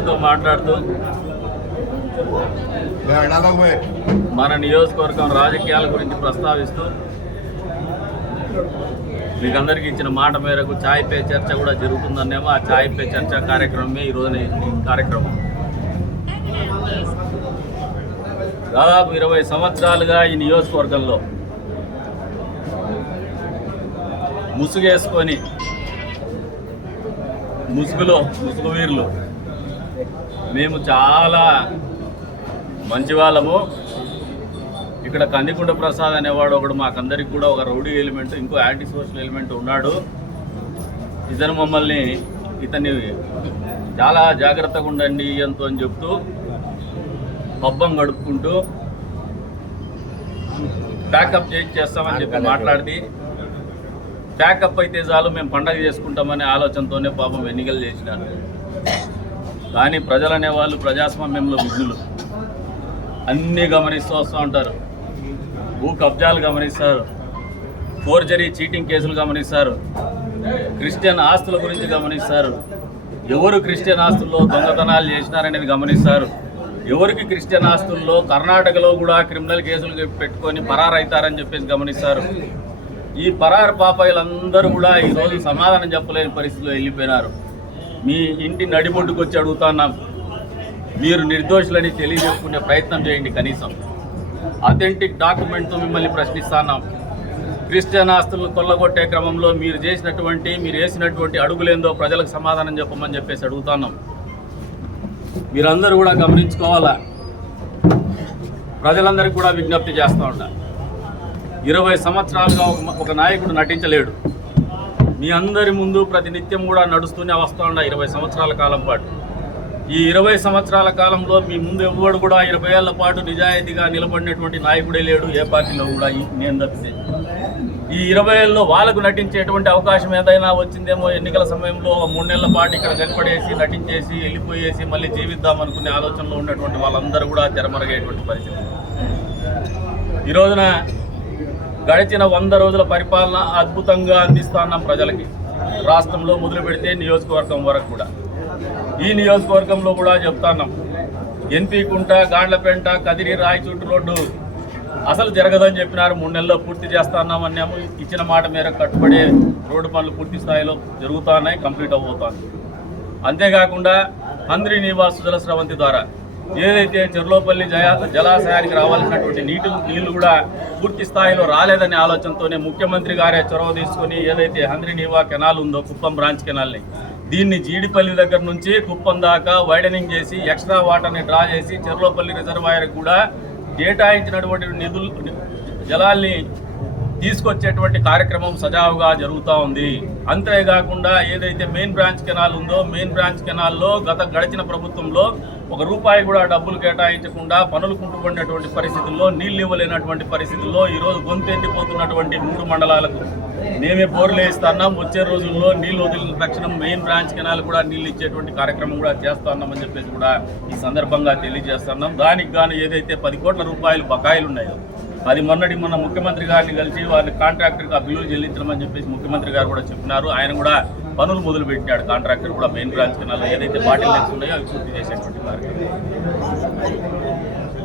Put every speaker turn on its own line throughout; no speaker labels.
అందరితో మాట్లాడుతూ మన నియోజకవర్గం రాజకీయాల గురించి ప్రస్తావిస్తూ మీకు అందరికీ ఇచ్చిన మాట మేరకు ఛాయ్ పే చర్చ కూడా జరుగుతుందనేమో ఆ ఛాయ్ పే చర్చ కార్యక్రమమే ఈరోజు కార్యక్రమం. దాదాపు ఇరవై సంవత్సరాలుగా ఈ నియోజకవర్గంలో ముసుగేసుకొని ముసుగులో ముసుగు వీరులు మేము చాలా మంచి వాళ్ళము. ఇక్కడ కందికుంట ప్రసాద్ అనేవాడు ఒకడు మాకందరికి కూడా ఒక రౌడీ ఎలిమెంట్ ఇంకో యాంటీ సోషల్ ఎలిమెంట్ ఉన్నాడు. ఇతను మమ్మల్ని ఇతన్ని చాలా జాగ్రత్తగా ఉండండి ఎంతో అని చెప్తూ పబ్బం గడుపుకుంటూ బ్యాకప్ చేంజ్ చేస్తామని చెప్పి మాట్లాడి బ్యాకప్ అయితే చాలు మేము పండగ చేసుకుంటామనే ఆలోచనతోనే పాపం ఎన్నికలు చేసినారు. కానీ ప్రజలు అనేవాళ్ళు ప్రజాస్వామ్యంలో విఘ్నులు. అన్నీ గమనిస్తూ వస్తూ ఉంటారు. భూ కబ్జాలు గమనిస్తారు. ఫోర్జరీ చీటింగ్ కేసులు గమనిస్తారు. క్రిస్టియన్ ఆస్తుల గురించి గమనిస్తారు. ఎవరు క్రిస్టియన్ ఆస్తుల్లో దొంగతనాలు చేసినారనేది గమనిస్తారు. ఎవరికి క్రిస్టియన్ ఆస్తుల్లో కర్ణాటకలో కూడా క్రిమినల్ కేసులు పెట్టుకొని పరారైతారని చెప్పేసి గమనిస్తారు. ఈ పరారు పాపాయిలందరూ కూడా ఈరోజు సమాధానం చెప్పలేని పరిస్థితిలో వెళ్ళిపోయినారు. మీ ఇంటి నడిబొడ్డుకు వచ్చి అడుగుతున్నాం మీరు నిర్దోషులని తెలియజేసుకునే ప్రయత్నం చేయండి కనీసం. అథెంటిక్ డాక్యుమెంట్తో మిమ్మల్ని ప్రశ్నిస్తున్నాం క్రిస్టియన్ ఆస్తులను కొల్లగొట్టే క్రమంలో మీరు చేసినటువంటి మీరు వేసినటువంటి అడుగులేందో ప్రజలకు సమాధానం చెప్పమని చెప్పేసి అడుగుతున్నాం మీరందరూ కూడా గమనించుకోవాలా? ప్రజలందరికీ కూడా విజ్ఞప్తి చేస్తూ ఉంటారు ఇరవై సంవత్సరాలుగా ఒక నాయకుడు నటించలేడు. మీ అందరి ముందు ప్రతినిత్యం కూడా నడుస్తూనే వస్తూ ఉండ ఇరవై సంవత్సరాల కాలం పాటు. ఈ ఇరవై సంవత్సరాల కాలంలో మీ ముందు ఎవడు కూడా ఇరవై ఏళ్ళ పాటు నిజాయితీగా నిలబడినటువంటి నాయకుడే లేడు ఏ పార్టీలో కూడా ఈ- నేను తప్పితే. ఈ ఇరవై ఏళ్ళలో వాళ్ళకు నటించేటువంటి అవకాశం ఏదైనా వచ్చిందేమో ఎన్నికల సమయంలో మూడు నెలల పాటు ఇక్కడ కనపడేసి నటించేసి వెళ్ళిపోయేసి మళ్ళీ జీవిద్దామనుకునే ఆలోచనలో ఉన్నటువంటి వాళ్ళందరూ కూడా తెరమరగేటువంటి పరిస్థితి. ఈ రోజున గడిచిన వంద రోజుల పరిపాలన అద్భుతంగా అందిస్తున్నాం ప్రజలకి. రాష్ట్రంలో మొదలు పెడితే నియోజకవర్గం వరకు కూడా. ఈ నియోజకవర్గంలో కూడా చెప్తున్నాం. ఎన్పీ కుంట గాండ్లపేంట కదిరి రాయచూటు రోడ్డు అసలు జరగదని చెప్పినారు. మూడు నెలల్లో పూర్తి చేస్తాన్నాం అన్నాము. ఇచ్చిన మాట మేరకు కట్టుబడే రోడ్డు పనులు పూర్తి స్థాయిలో జరుగుతున్నాయి కంప్లీట్ అవబోతోంది అంతేకాకుండా హంద్రి నివాస్ స్రవంతి ద్వారా ఏదైతే చెర్లోపల్లి జలాశయానికి రావాల్సినటువంటి నీటి నీళ్ళు కూడా పూర్తి స్థాయిలో రాలేదనే ఆలోచనతోనే ముఖ్యమంత్రి గారే చొరవ తీసుకుని ఏదైతే హంద్రి నీవా కెనాల్ ఉందో కుప్పం బ్రాంచ్ కెనాల్ని దీన్ని జీడిపల్లి దగ్గర నుంచి కుప్పం దాకా వైడనింగ్ చేసి ఎక్స్ట్రా వాటర్ని డ్రా చేసి చెర్లోపల్లి రిజర్వాయర్ కూడా కేటాయించినటువంటి నిధులు జలాల్ని తీసుకొచ్చేటువంటి కార్యక్రమం సజావుగా జరుగుతూ ఉంది. అంతేకాకుండా ఏదైతే మెయిన్ బ్రాంచ్ కెనాల్ ఉందో మెయిన్ బ్రాంచ్ కెనాల్లో గత గడిచిన ప్రభుత్వంలో ఒక రూపాయి కూడా డబ్బులు కేటాయించకుండా పనులు కుంటుపడినటువంటి పరిస్థితుల్లో నీళ్ళు ఇవ్వలేనటువంటి పరిస్థితుల్లో ఈరోజు గొంతెండిపోతున్నటువంటి మూడు మండలాలకు మేమే బోర్లు వేస్తున్నాం వచ్చే రోజుల్లో నీళ్ళు వదిలిన తక్షణం మెయిన్ బ్రాంచ్ కెనాల్ కూడా నీళ్ళు ఇచ్చేటువంటి కార్యక్రమం కూడా చేస్తున్నామని చెప్పేసి కూడా ఈ సందర్భంగా తెలియజేస్తున్నాం. దానికి గాను ఏదైతే పది కోట్ల రూపాయలు బకాయిలు ఉన్నాయో అది మొన్నటి మొన్న ముఖ్యమంత్రి గారిని కలిసి వారిని కాంట్రాక్టర్కి ఆ బిల్లులు చెల్లించమని చెప్పేసి ముఖ్యమంత్రి గారు కూడా చెప్పినారు. ఆయన కూడా పనులు మొదలు పెట్టాడు కాంట్రాక్టర్ కూడా మెయిన్ బ్రాంచ్ కెనాల్ ఏదైతే బాటిల్ నెక్స్ ఉన్నాయో అవి పూర్తి చేసేటువంటి కార్యక్రమం.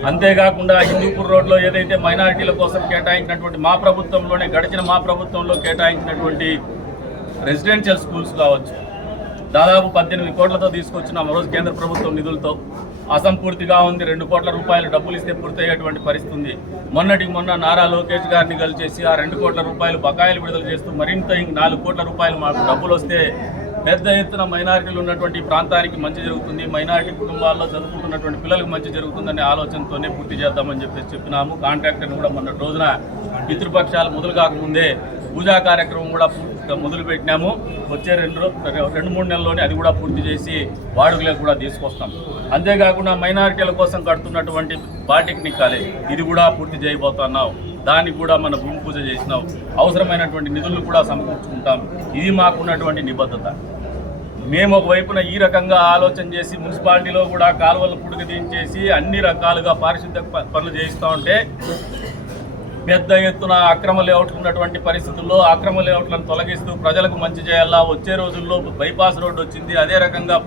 అంతేకాకుండా హిందూపూర్ రోడ్లో ఏదైతే మైనారిటీల కోసం కేటాయించినటువంటి మా ప్రభుత్వంలోనే గడిచిన మా ప్రభుత్వంలో కేటాయించినటువంటి రెసిడెన్షియల్ స్కూల్స్ కావచ్చు దాదాపు పద్దెనిమిది కోట్లతో తీసుకొచ్చిన రోజు కేంద్ర ప్రభుత్వం నిధులతో అసంపూర్తిగా ఉంది. రెండు కోట్ల రూపాయలు డబ్బులు ఇస్తే పూర్తయ్యేటువంటి పరిస్థితి ఉంది మొన్నటికి మొన్న నారా లోకేష్ గారిని కలిసేసి ఆ రెండు కోట్ల రూపాయలు బకాయిలు విడుదల చేస్తూ మరింత నాలుగు కోట్ల రూపాయలు మాకు డబ్బులు వస్తే పెద్ద ఎత్తున మైనారిటీలు ఉన్నటువంటి ప్రాంతానికి మంచి జరుగుతుంది. మైనారిటీ కుటుంబాల్లో చదువుకుంటున్నటువంటి పిల్లలకు మంచి జరుగుతుందనే ఆలోచనతోనే పూర్తి చేద్దామని చెప్పేసి చెప్పినాము. కాంట్రాక్టర్ని కూడా మొన్న రోజున పితృపక్షాలు మొదలు కాకముందే పూజా కార్యక్రమం కూడా పూర్తి మొదలు పెట్టినాము. వచ్చే రెండు రెండు మూడు నెలల్లోనే అది కూడా పూర్తి చేసి వాడుకలకు కూడా తీసుకొస్తాం. అంతేకాకుండా మైనారిటీల కోసం కడుతున్నటువంటి పాలిటెక్నిక్ కాలేజ్ ఇది కూడా పూర్తి చేయబోతున్నాం. దానికి కూడా మన భూమి పూజ చేసినాం. అవసరమైనటువంటి నిధులు కూడా సమకూర్చుకుంటాం. ఇది మాకున్నటువంటి నిబద్ధత. మేము ఒకవైపున ఈ రకంగా ఆలోచన చేసి మున్సిపాలిటీలో కూడా కాలువలు పుడుగు దించేసి అన్ని రకాలుగా పారిశుద్ధ పనులు చేయిస్తూ ఉంటే పెద్ద ఎత్తున అక్రమ లేఅవుట్లు ఉన్నటువంటి పరిస్థితుల్లో అక్రమ లేఅవుట్లను తొలగిస్తూ ప్రజలకు మంచి చేయాలా? వచ్చే రోజుల్లో బైపాస్ రోడ్డు వచ్చింది. అదే రకంగా